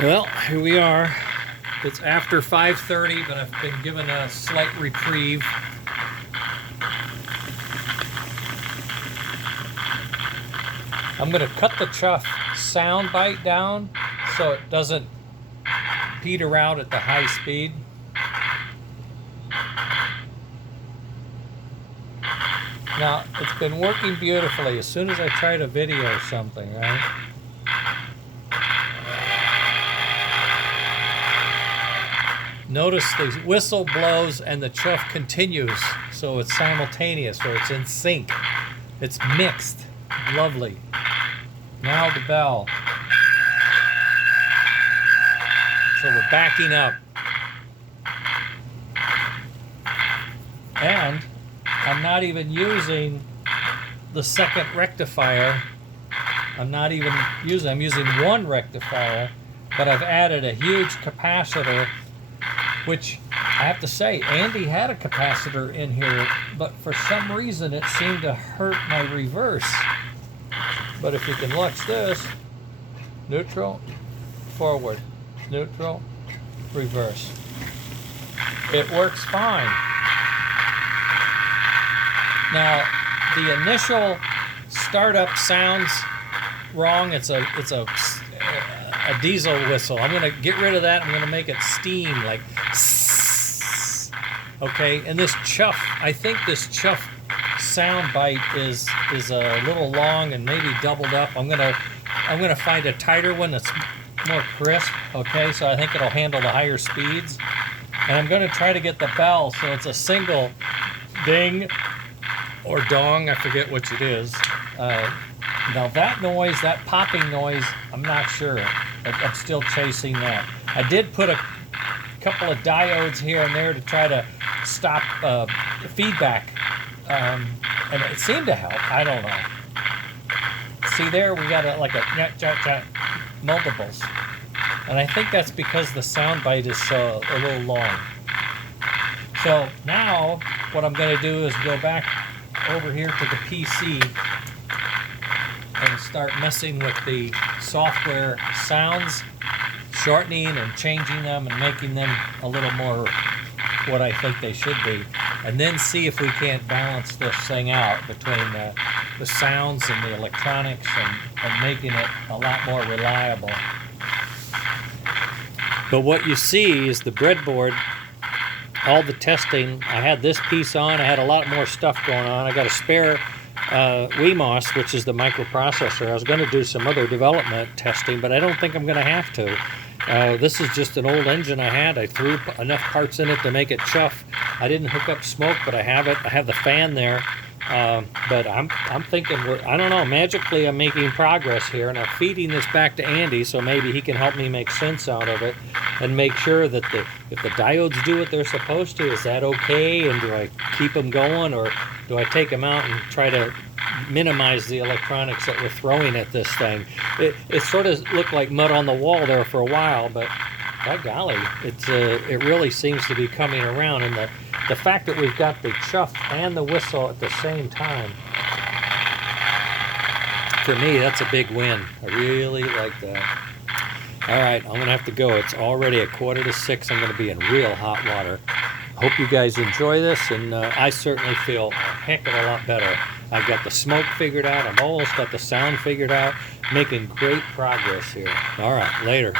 Well, here we are. It's after 5:30, but I've been given a slight reprieve. I'm going to cut the chuff sound bite down so it doesn't peter out at the high speed. Now, it's been working beautifully as soon as I try to video something, right? Notice the whistle blows and the chuff continues, so it's simultaneous, or it's in sync. It's mixed. Lovely. Now the bell. So we're backing up. And I'm not even using the second rectifier. I'm using one rectifier, but I've added a huge capacitor, which I have to say, Andy had a capacitor in here, but for some reason it seemed to hurt my reverse. But if you can watch this, neutral, forward, neutral, reverse. It works fine. Now, the initial startup sounds wrong. It's a diesel whistle. I'm going to get rid of that. I'm going to make it steam, like okay. And this chuff, I think this chuff sound bite is a little long and maybe doubled up. I'm gonna find a tighter one that's more crisp. Okay, so I think it'll handle the higher speeds. And I'm gonna try to get the bell so it's a single ding or dong. I forget which it is. Now that noise, that popping noise, I'm not sure. I'm still chasing that. I did put a couple of diodes here and there to try to stop feedback, and it seemed to help. I don't know. See there, we got like a multiples, and I think that's because the sound bite is a little long. So now what I'm going to do is go back over here to the PC and start messing with the software sounds, shortening and changing them and making them a little more what I think they should be, and then see if we can't balance this thing out between the sounds and the electronics and making it a lot more reliable. But what you see is the breadboard, all the testing. I had this piece on, I had a lot more stuff going on. I got a spare WeMOS, which is the microprocessor. I was going to do some other development testing, but I don't think I'm going to have to. This is just an old engine I had. I threw enough parts in it to make it chuff. I didn't hook up smoke, but I have it. I have the fan there. But I'm thinking, I don't know, magically I'm making progress here, and I'm feeding this back to Andy, so maybe he can help me make sense out of it and make sure that if the diodes do what they're supposed to, is that okay? And do I keep them going, or do I take them out and try to minimize the electronics that we're throwing at this thing? It sort of looked like mud on the wall there for a while, but by golly, it really seems to be coming around. And the fact that we've got the chuff and the whistle at the same time, for me, that's a big win. I really like that. All right, I'm going to have to go. It's already 5:45. I'm going to be in real hot water. Hope you guys enjoy this, and I certainly feel a heck of a lot better. I've got the smoke figured out. I've almost got the sound figured out. Making great progress here. All right, later.